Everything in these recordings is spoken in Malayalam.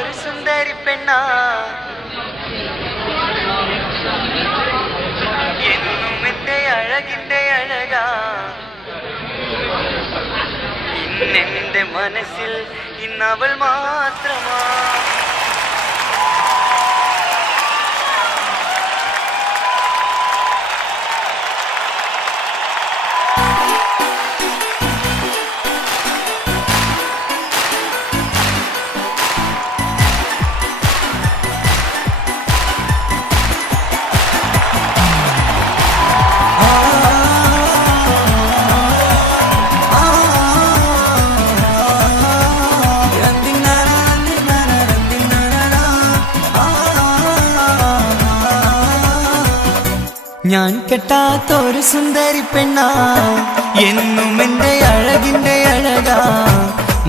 ഒരു സുന്ദരി പെണ്ണ എന്നും എന്റെ അഴകിന്റെ അഴകാ ഇന്നെന്റെ മനസ്സിൽ ഇന്നവൾ മാത്രമാ ഞാൻ കെട്ടാത്തൊരു സുന്ദരി പെണ്ണ എന്നും എന്റെ അഴകിന്റെ അഴകാ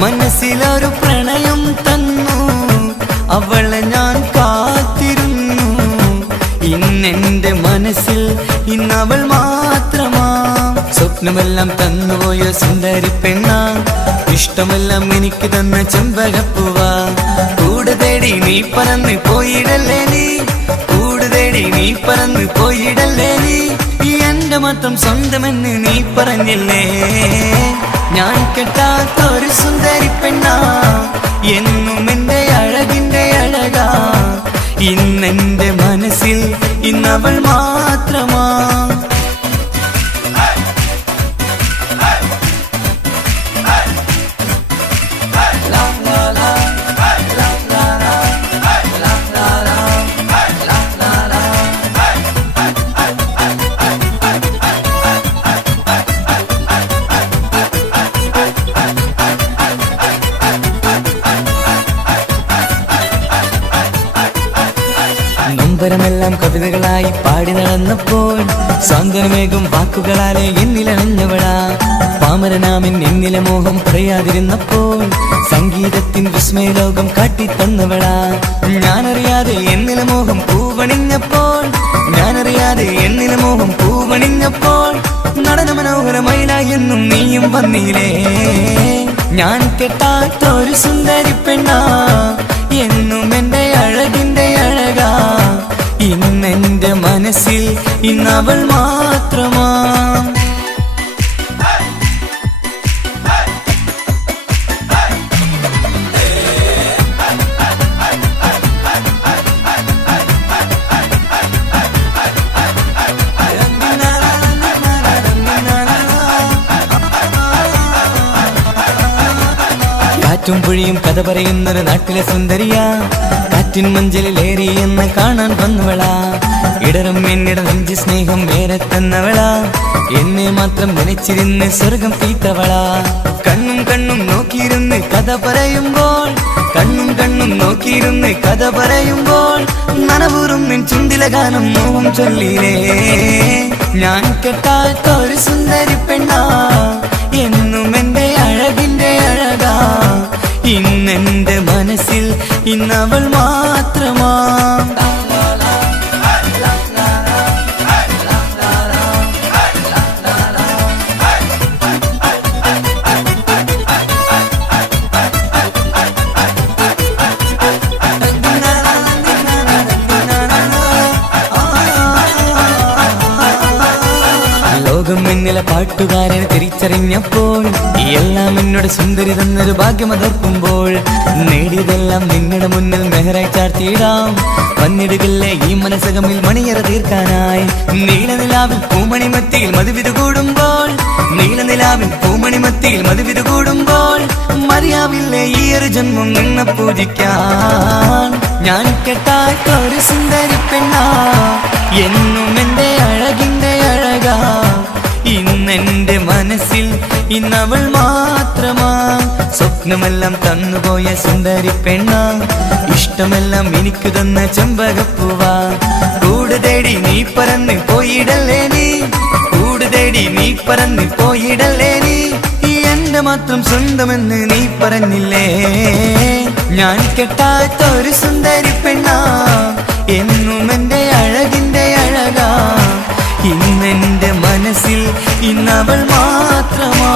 മനസ്സിലൊരു പ്രണയം തന്നു അവളെ ഞാൻ കാത്തിരുന്നു ഇന്നെന്റെ മനസ്സിൽ ഇന്നവൾ മാത്രമാ സ്വപ്നമെല്ലാം തന്നുപോയ സുന്ദരി പെണ്ണ ഇഷ്ടമെല്ലാം എനിക്ക് തന്ന ചെമ്പകപ്പൂവാ കൂടെ തേടി നീ പറന്ന് പോയിടല്ലേ നീ പറന്ന് പോയിടല്ലേ നീ എന്റെ മാത്രം സ്വന്തമെന്ന് നീ പറഞ്ഞില്ലേ ഞാൻ കെട്ടാത്തൊരു സുന്ദരി പെണ്ണ എന്നും എന്റെ അഴകിന്റെ അഴകാ ഇന്നെന്റെ മനസ്സിൽ ഇന്നവൾ മാത്രമാ നൊമ്പരമെല്ലാം കവിതകളായി പാടി നടന്നപ്പോൾ സാന്ത്വനമേകും വാക്കുകളാലെ എന്നിലണഞ്ഞവളാ പാമരനാമിൻ എന്നിലെ മോഹം പറയാതിരുന്നപ്പോൾ സംഗീതത്തിൻ വിസ്മയലോകം കാട്ടിത്തന്നവളാ ഞാനറിയാതെ എന്നിലെ മോഹം പൂവണിഞ്ഞപ്പോൾ നടന മനോഹരമയിലായി എന്നും നീയും വന്നില്ലേ ഞാൻ കെട്ടാത്തൊരു സുന്ദരി പെണ്ണ എന്നും എന്റെ അഴകിന്റെ അഴകാ ഇന്നെന്റെ മനസ്സിൽ ഇന്നവൾ മാത്രമാ കാറ്റും പുഴിയും കഥ പറയുന്നൊരു നാട്ടിലെ സുന്ദരിയാ കാറ്റിൻ മഞ്ചലിലേറി എന്ന് കാണാൻ വന്നവളാ ഇടറും എന്നിട നെഞ്ചി സ്നേഹം വേറെ തന്നവളാ എന്നെ മാത്രം നനച്ചിരുന്ന് സ്വർഗം തീത്തവളാ കണ്ണും നോക്കിയിരുന്ന് കഥ പറയുമ്പോൾ നനവൂറും നിൻ ചുണ്ടില ഗാനം മോഹം ചൊല്ലിലേ ഞാൻ കെട്ടാത്തൊരു സുന്ദരി പെണ്ണ എന്നും എന്റെ അഴകിന്റെ അഴകാ ഇന്നെന്റെ മനസ്സിൽ ഇന്നവൾ മാത്രമാ ലോകം എന്നിലെ പാട്ടുകാരനെ തിരിച്ചറിഞ്ഞപ്പോൾ എല്ലാം എന്നോട് സുന്ദരി തന്നൊരു ഭാഗ്യമതർക്കുമ്പോൾ നേടിയതെല്ലാം നിങ്ങളുടെ മുന്നിൽ മെഹറായി ചാർത്തിയിടാം വന്നിടുകല്ലേ ഈ മനസ്സകമിൽ മണിയറ തീർക്കാനായി നീലനിലാവിൽ പൂമണിമത്തിയിൽ മധുവിധു കൂടുമ്പോൾ മതിയാവില്ലേ ഈ ഒരു ജന്മം നിന്നെ പൂജിക്കാൻ ഞാൻ കെട്ടാത്തൊരു സുന്ദരി പെണ്ണ എന്നും എന്റെ അഴകിന്റെ അഴകാ ഇന്നെന്റെ മനസ്സിൽ ഇന്നവൾ മാത്രമാ സ്വപ്നമെല്ലാം തന്നുപോയ സുന്ദരി പെണ്ണ ഇഷ്ടമെല്ലാം എനിക്ക് തന്ന ചെമ്പകപ്പൂവാ കൂടെ തേടി നീ പറന്ന് പോയിടല്ലേ നീ എന്റെ മാത്രം സ്വന്തമെന്ന് നീ പറഞ്ഞില്ലേ ഞാൻ കെട്ടാത്തൊരു സുന്ദരി പെണ്ണ എന്നും എന്റെ അഴകിന്റെ അഴകാ ഇന്നെന്റെ മനസ്സിൽ ഇന്നവൾ മാത്രമാ